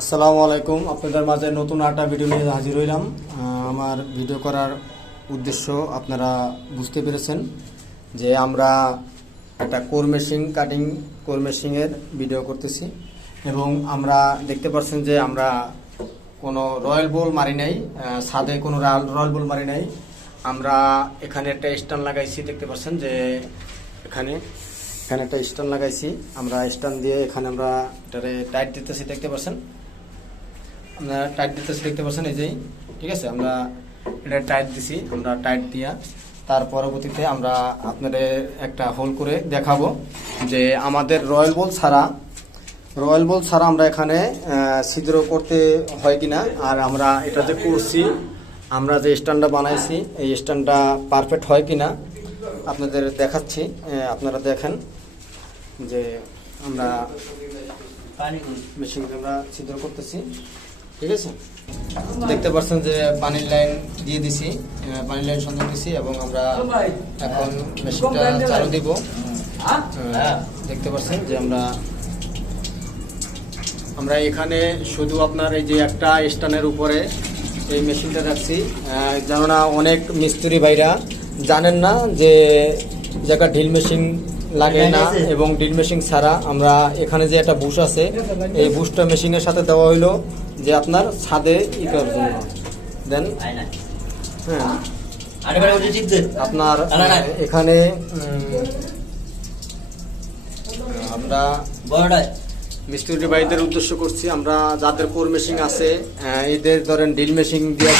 আসসালামু আলাইকুম। আপনাদের মাঝে নতুন একটা ভিডিও নিয়ে হাজির হইলাম। আমার ভিডিও করার উদ্দেশ্য আপনারা বুঝতে পেরেছেন যে আমরা একটা কোর মেশিংয়ের ভিডিও করতেছি এবং আমরা দেখতে পাচ্ছেন যে আমরা কোনো রয়্যাল বল মারি নাই, ছাদে কোনো রয়্যাল বল মারি নাই। আমরা এখানে একটা স্ট্যান্ড লাগাইছি, দেখতে পাচ্ছেন যে এখানে একটা স্ট্যান্ড লাগাইছি। আমরা স্ট্যান্ড দিয়ে এখানে আমরা এটারে টাইট দিতেছি, দেখতে পাচ্ছেন আমরা টাইট দিতেছি, দেখতে পাচ্ছেন এই যে, ঠিক আছে। আমরা এটা টাইট দিছি, আমরা টাইট দিয়া তার পরবর্তীতে আমরা আপনাদের একটা হোল করে দেখাবো যে আমাদের রয়্যাল বল ছাড়া আমরা এখানে ছিদ্র করতে হয় কিনা। আর আমরা এটা যে করছি, আমরা যে স্ট্যান্ডটা বানাইছি এই স্ট্যান্ডটা পারফেক্ট হয় কিনা আপনাদের দেখাচ্ছি। আপনারা দেখেন যে আমরা মেশিন আমরা ছিদ্র করতেছি, ঠিক আছে। দেখতে পাচ্ছেন যে পানির লাইন দিয়ে দিছি, পানির লাইন সংযোগ দিছি এবং আমরা এখন মেশিনটা চালু দিব। দেখতে পাচ্ছেন যে আমরা এখানে শুধু আপনার এই যে একটা স্ট্যান্ডের উপরে এই মেশিনটা রাখছি, কেননা অনেক মিস্ত্রি ভাইরা জানেন না যে জায়গা ড্রিল মেশিন লাগে না এবং ড্রিল মেশিন ছাড়া আমরা এখানে যে একটা বুশ আছে, এই বুশটা মেশিনের সাথে দেওয়া হইলো যে আপনার ছাদে ই করার জন্য। দেন আপনার এখানে আমরা মিস্ত্রি ভাইদের উদ্দেশ্য করছি, আমরা যাদের কোর মেশিন আছে এদের ধরেন ড্রিল মেশিন দিয়ে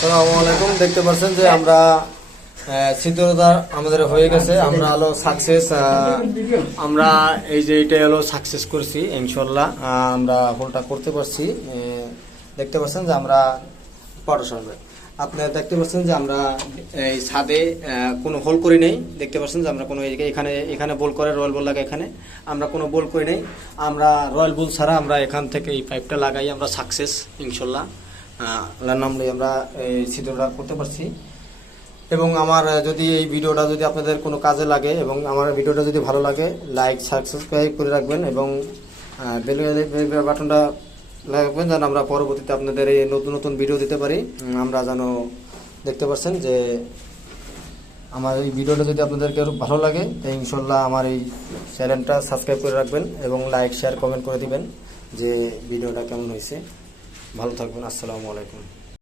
আসসালামু আলাইকুম। দেখতে পাচ্ছেন যে আমরা ছিদ্রতা আমাদের হয়ে গেছে, আমরা হলো সাকসেস। আমরা এই যে এটা হলো সাকসেস করছি ইনশাল্লাহ, আমরা হোলটা করতে পারছি। দেখতে পাচ্ছেন যে আমরা আপনারা দেখতে পাচ্ছেন যে আমরা এই ছাদে কোনো হোল করি নেই। দেখতে পাচ্ছেন যে আমরা কোনো এখানে বল করে রয়্যাল বল লাগে, এখানে আমরা কোনো বল করি নেই। আমরা রয়্যাল বল ছাড়া আমরা এখান থেকে এই পাইপটা লাগাই, আমরা সাকসেস ইনশাল্লাহ আল্লাহর নাম নিয়ে আমরা এই ছিদ্রটা করতে পারছি। এবং আমার যদি এই ভিডিওটা যদি আপনাদের কোনো কাজে লাগে এবং আমার ভিডিওটা যদি ভালো লাগে, লাইক সাবস্ক্রাইব করে রাখবেন এবং বেল বাটনটা লাগবেন, যেন আমরা পরবর্তীতে আপনাদের এই নতুন নতুন ভিডিও দিতে পারি। আমরা যেন দেখতে পাচ্ছেন যে আমার এই ভিডিওটা যদি আপনাদেরকে ভালো লাগে তাই ইনশাল্লাহ আমার এই চ্যানেলটা সাবস্ক্রাইব করে রাখবেন এবং লাইক শেয়ার কমেন্ট করে দিবেন যে ভিডিওটা কেমন হয়েছে। ভালো থাকবেন। আসসালামু আলাইকুম।